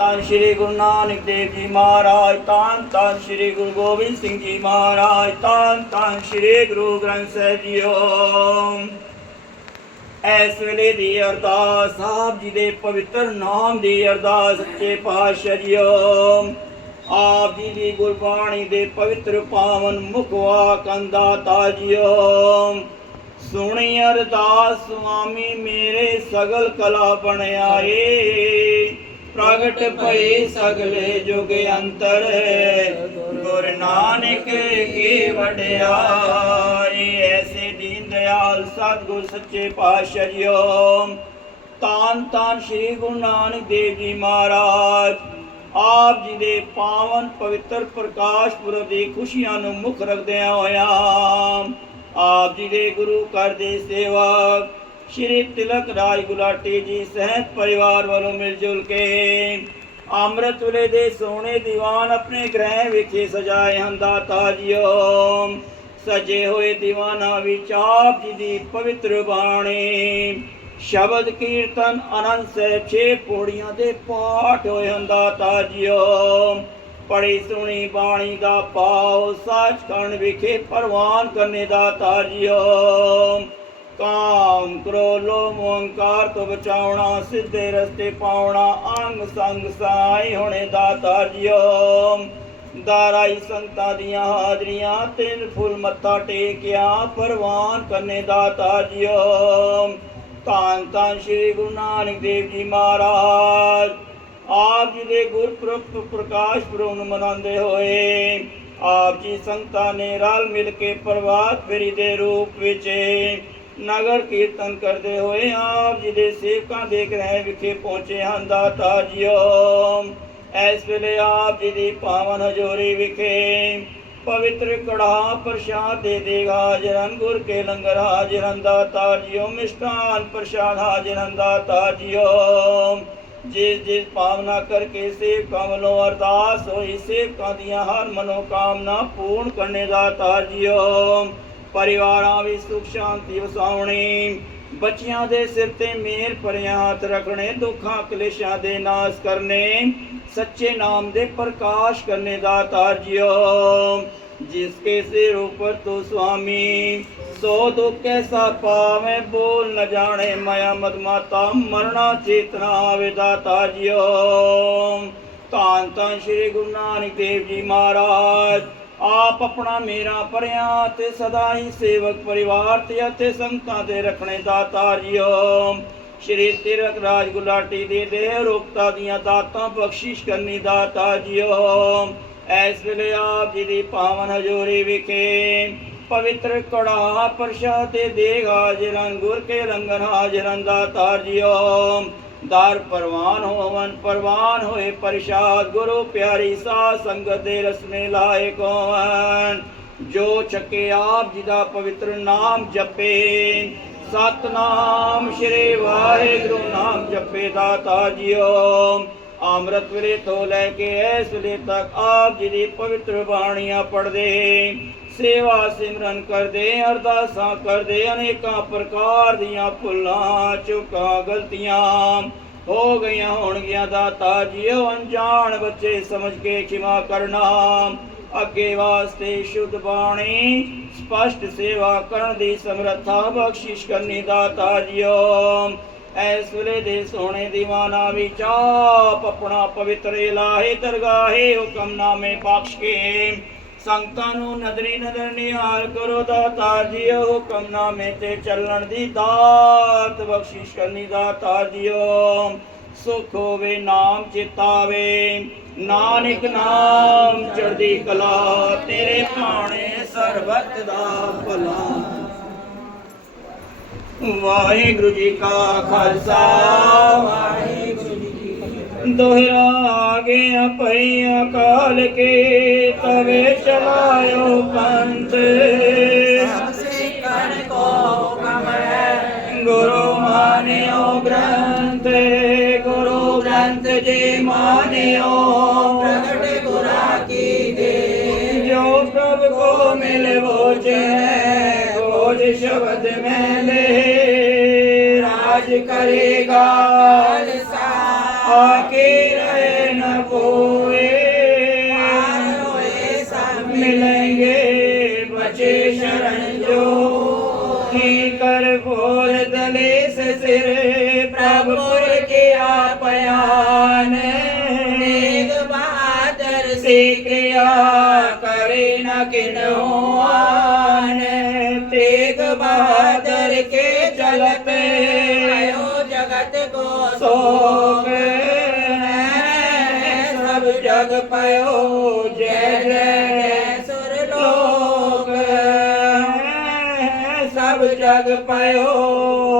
ਧੰਨ ਸ਼੍ਰੀ ਗੁਰੂ ਨਾਨਕ ਦੇਵ ਜੀ ਮਹਾਰਾਜ ਧੰਨ ਧੰਨ ਸ਼੍ਰੀ ਗੁਰੂ ਗੋਬਿੰਦ ਸਿੰਘ ਜੀ ਮਹਾਰਾਜ ਧੰਨ ਧੰਨ ਸ਼੍ਰੀ ਗੁਰੂ ਗ੍ਰੰਥ ਸਾਹਿਬ ਜੀਓ। ਇਸ ਵੇਲੇ ਦੀ ਅਰਦਾਸ ਆਪ ਜੀ ਦੇ ਪਵਿੱਤਰ ਨਾਮ ਦੀ ਅਰਦਾਸ ਸੱਚੇ ਪਾਤਸ਼ਾਹ ਜੀਓ। ਆਪ ਜੀ ਦੀ ਗੁਰਬਾਣੀ ਦੇ ਪਵਿੱਤਰ ਪਾਵਨ ਮੁਖ ਵਾਕਾਂ ਦਾਤਾ ਜੀਓ। ਸੁਣੀ ਅਰਦਾਸ, ਸੁਆਮੀ ਮੇਰੇ ਸਗਲ ਕਲਾ ਬਣਾਏ। ਪ੍ਰਗਟ ਭਈ ਸਗਲੇ ਜੁਗ ਅੰਤਰ ਗੁਰ ਨਾਨਕ ਕੀ ਵਡਿਆਈ, ਐਸੇ ਦੀਨ ਦਿਆਲ ਸਤਿਗੁਰ ਸੱਚੇ ਪਾਤਸ਼ਾਹ ਤਾਨ ਤਾਨ ਸ੍ਰੀ ਗੁਰੂ ਨਾਨਕ ਦੇਵ ਜੀ ਮਹਾਰਾਜ, ਆਪ ਜੀ ਦੇ ਪਾਵਨ ਪਵਿੱਤਰ ਪ੍ਰਕਾਸ਼ ਪੁਰਬ ਦੀ ਖੁਸ਼ੀਆਂ ਨੂੰ ਮੁੱਖ ਰੱਖਦਿਆਂ ਹੋਇਆ, ਆਪ ਜੀ ਦੇ ਗੁਰੂ ਘਰ ਦੇ ਸੇਵਕ ਸ਼੍ਰੀ ਤਿਲਕ ਰਾਜ ਗੁਲਾਟੀ ਜੀ ਸਹਿਤ ਪਰਿਵਾਰ ਵੱਲੋਂ ਮਿਲ ਜੁਲ ਕੇ ਅੰਮ੍ਰਿਤ ਵੇਲੇ ਦੇ ਸੋਹਣੇ ਦੀਵਾਨ ਆਪਣੇ ਗ੍ਰਹਿ ਵਿਖੇ ਸਜਾਏ ਹਨ ਦਾਤਾ ਜੀਓ। ਸਜੇ ਹੋਏ ਦੀਵਾਨਾਂ ਵਿੱਚ ਆਪ ਜੀ ਦੀ ਪਵਿੱਤਰ ਬਾਣੀ, ਸ਼ਬਦ ਕੀਰਤਨ, ਆਨੰਦ ਸਾਹਿਬ ਛੇ ਪੌੜੀਆਂ ਦੇ ਪਾਠ ਹੋਏ ਹਨ ਦਾਤਾ ਜੀਓ। ਪੜੀ ਸੁਣੀ ਬਾਣੀ ਦਾ ਪਾਉ ਕਰਨ ਵਿਖੇ ਪ੍ਰਵਾਨ ਕਰਨੇ ਦਾ ਤਾਜਿਓ ਕਾਮ ਕ੍ਰੋਧ ਲੋਭ ਤੋਂ ਬਚਾਉਣਾ, ਸਿੱਧੇ ਰਸਤੇ ਪਾਉਣਾ, ਅੰਗ ਸੰਗ ਸਾਈ ਹੋਣੇ ਦਾ ਤਾਜਿਓ ਦਾਰਾਈ ਸੰਤਾਂ ਦੀਆਂ ਹਾਜ਼ਰੀਆਂ, ਤਿੰਨ ਫੁੱਲ ਮੱਥਾ ਟੇਕਿਆ, ਪ੍ਰਵਾਨ ਕਰਨੇ ਦਾ ਤਾਜਿਓ ਧੰਨ ਧੰਨ ਸ੍ਰੀ ਗੁਰੂ ਨਾਨਕ ਦੇਵ ਜੀ ਮਹਾਰਾਜ। ਆਪ ਜੀ ਦੇ ਗੁਰਪੁਰਬ ਪ੍ਰਕਾਸ਼ ਪੁਰਬ ਨੂੰ ਮਨਾਉਂਦੇ ਹੋਏ, ਆਪ ਜੀ ਸੰਗਤਾਂ ਨੇ ਰਲ ਮਿਲ ਕੇ ਪ੍ਰਵਾਤ ਫੇਰੀ ਦੇ ਰੂਪ ਵਿੱਚ ਨਗਰ ਕੀਰਤਨ ਕਰਦੇ ਹੋਏ ਆਪ ਜੀ ਦੇ ਸੇਵਕਾਂ ਦੇ ਗ੍ਰਹਿ ਵਿਖੇ ਪਹੁੰਚੇ ਹਨ ਦਾਤਾ ਜੀਓ। ਇਸ ਵੇਲੇ ਆਪ ਜੀ ਦੀ ਪਾਵਨ ਹਜ਼ੂਰੀ ਵਿਖੇ ਪਵਿੱਤਰ ਕੜਾ ਪ੍ਰਸ਼ਾਦ ਦੇ ਦੇਗਾ ਹਾਜ਼ਰਨ ਗੁਰ ਕੇ ਲੰਗਰ ਹਾਜ਼ਰਨ ਦਾਤਾ ਜੀਓ। ਮਿਸ਼ਟਾਨ ਪ੍ਰਸ਼ਾਦ ਹਾਜ਼ਰਨ ਦਾਤਾ ਜੀਓ। ਜਿਸ ਜਿਸ ਭਾਵਨਾ ਕਰਕੇ ਸੇਵਕਾਂ ਵੱਲੋਂ ਅਰਦਾਸ ਹੋਈ, ਸੇਵਕਾਂ ਦੀਆਂ ਹਰ ਮਨੋਕਾਮਨਾ ਪੂਰਨ ਕਰਨੇ ਦਾ ਤਾਜਿਓ ਪਰਿਵਾਰਾਂ ਵਿੱਚ ਸੁਖ ਸ਼ਾਂਤੀ ਵਸਾਉਣੀ, ਬੱਚਿਆਂ ਦੇ ਸਿਰ ਤੇ ਮਿਹਰ ਭਰਿਆ ਹੱਥ ਰੱਖਣੇ, ਦੁੱਖਾਂ ਕਲੇਸ਼ਾਂ ਦੇ ਨਾਸ਼ ਕਰਨੇ, ਸੱਚੇ ਨਾਮ ਦੇ ਪ੍ਰਕਾਸ਼ ਕਰਨੇ ਦਾ ਤਾਜਿਓ। ਜਿਸਕੇ ਸਿਰ ਉਪਰ ਤੋ ਸੁਆਮੀ, ਸੋ ਦੁੱਖ ਐਸਾ ਪਾਵੇਂ, ਬੋਲ ਨ ਜਾਣੇ, ਮਾਇਆ ਮਦ ਮਾਤਾ ਮਰਣਾ ਚੇਤਨਾ ਆਵੇ ਦਾਤਾ ਜੀਓ ਧੰਨ ਧੰਨ ਸ੍ਰੀ ਗੁਰੂ ਨਾਨਕ ਦੇਵ ਜੀ ਮਹਾਰਾਜ। ਆਪ ਆਪਣਾ ਮੇਰਾ ਪਰਿਆ ਤੇ ਸਦਾ ਹੀ ਸੇਵਕ ਪਰਿਵਾਰ ਤੇ ਅਤੇ ਸੰਗਤਾਂ ਤੇ ਰੱਖਣੇ ਦਾਤਾ ਜੀਓ ਸ਼੍ਰੀ ਤਿਰਕ ਰਾਜ ਗੁਲਾਟੀ ਦੇ ਦੇਹ ਰੋਕਤਾ ਦੀਆਂ ਦਾਤਾਂ ਬਖਸ਼ਿਸ਼ ਕਰਨੀ ਦਾਤਾ ਜੀਓ ਐਸ ਵੇਲੇ ਆਪ ਜੀ ਦੀ ਪਾਵਨ ਹਜ਼ੂਰੀ ਵਿਖੇ ਪਵਿੱਤਰ ਕੜਾ ਪ੍ਰਸ਼ਾਦ ਤੇ ਦੇਗ ਹਾਜ਼ਰਾਂ ਗੁਰ ਕੇ ਲੰਗਰ ਹਾਜ਼ਰਾਂ ਦਾ ਤਾਰਜਿਓ ਦਾਰ ਪਰਵਾਨ ਹੋਵਨ, ਪਰਵਾਨ ਹੋਏ ਪ੍ਰਸ਼ਾਦ, ਗੁਰੂ ਪਿਆਰੀ ਸਾਧ ਸੰਗਤ ਦੇ ਰਸਨੇ ਲਾਇਕ ਹੋਵਨ। ਜੋ ਚੱਕੇ ਆਪ ਜੀ ਦਾ ਪਵਿੱਤਰ ਨਾਮ ਜਪੇ, ਸਤਨਾਮ ਸ਼੍ਰੀ ਵਾਹਿਗੁਰੂ ਨਾਮ ਜਪੇ ਦਾਤਾ ਜੀਓ। ਅੰਮ੍ਰਿਤ ਵੇਲੇ ਤੋਂ ਲੈ ਕੇ ਇਸ ਵੇਲੇ ਤੱਕ ਆਪ ਜੀ ਦੀ ਪਵਿੱਤਰ ਬਾਣੀਆਂ ਪੜਦੇ ਸੇਵਾ ਸਿਮਰਨ ਕਰਦੇ, ਅਰਦਾਸਾਂ ਕਰਦੇ, ਅਨੇਕਾਂ ਪ੍ਰਕਾਰ ਦੀਆਂ ਭੁੱਲਾਂ ਚੁੱਕਾਂ ਗਲਤੀਆਂ। ਹੋ ਗਈਆਂ ਹੋਣਗੀਆਂ ਦਾਤਾ ਜੀਓ, ਅਣਜਾਣ ਬੱਚੇ ਸਮਝ ਕੇ ਖਿਮਾ ਕਰਨਾ। ਅੱਗੇ ਵਾਸਤੇ ਸ਼ੁੱਧ ਬਾਣੀ, ਸਪਸ਼ਟ ਸੇਵਾ ਕਰਨ ਦੀ ਸਮਰੱਥਾ ਬਖਸ਼ਿਸ਼ ਕਰਨੀ ਦਾਤਾ ਜੀਓ। ਐਸ ਵੇਲੇ ਦੇ ਸੋਹਣੇ ਦੀਵਾਨਾ ਵਿੱਚ ਆਪ ਆਪਣਾ ਪਵਿੱਤਰ ਇਲਾਹੇ ਦਰਗਾਹੇ ਹੁਕਮਨਾਮੇ ਬਖਸ਼ ਕੇ ਸੰਗਤਾਂ ਨੂੰ ਨਦਰੀ ਨਦਰ ਨਿਹਾਲ ਕਰੋ ਦਾਤਾ ਜੀਓ ਹੁਕਮਨਾਮੇ ਤੇ ਚੱਲਣ ਦੀ ਦਾਤ, ਬਖਸ਼ਿਸ਼ ਕਰਨੀ ਦਾਤਾ ਜੀਓ ਸੁਖ ਹੋਵੇ, ਨਾਮ ਚਿਤਾਵੇ ਨਾਨਕ ਨਾਮ ਚੜ੍ਹਦੀ ਕਲਾ, ਤੇਰੇ ਭਾਣੇ ਸਰਬਤ ਦਾ ਭਲਾ। ਵਾਹਿਗੁਰੂ ਜੀ ਕਾ ਖਾਲਸਾ। ਵਾਹਿਗੁਰੂ ਜੀ ਕੀ ਫਤਿਹ ਦੋਹਰਾ ਗਿਆ, ਭਈ ਅਕਾਲ ਕੇ ਤਵੇ ਪੰਥ। ਗੁਰੂ ਮਾਨਿਓ ਗ੍ਰੰਥ, ਗੁਰੂ ਗ੍ਰੰਥ ਜੀ ਮਾਨਿਓ। ਪ੍ਰਗਟ ਗੁਰਾ ਕੀ ਦੇ ਜੋ ਕੋ ਮਿਲ ਬੋਝ ਸ਼ਬਦ ਮੈਂ ਰਾਜ ਕਰੇਗਾ। ਆਕੇ ਆਨ ਤੇਗ ਬਹਾਦਰ ਸੇ ਕਿਆ ਕਰੇ ਨ ਕਿਨਹੂ ਆਨ ਤੇਗ ਬਹਾਦਰ ਕੇ ਚਲਤੇ ਆਇਓ ਜਗਤ ਕੋ ਸੋਗ ਸਭ ਜਗ ਪਇਓ ਜੈ ਜੈ ਸੁਰ ਲੋਕ ਸਭ ਜਗ ਪਇਓ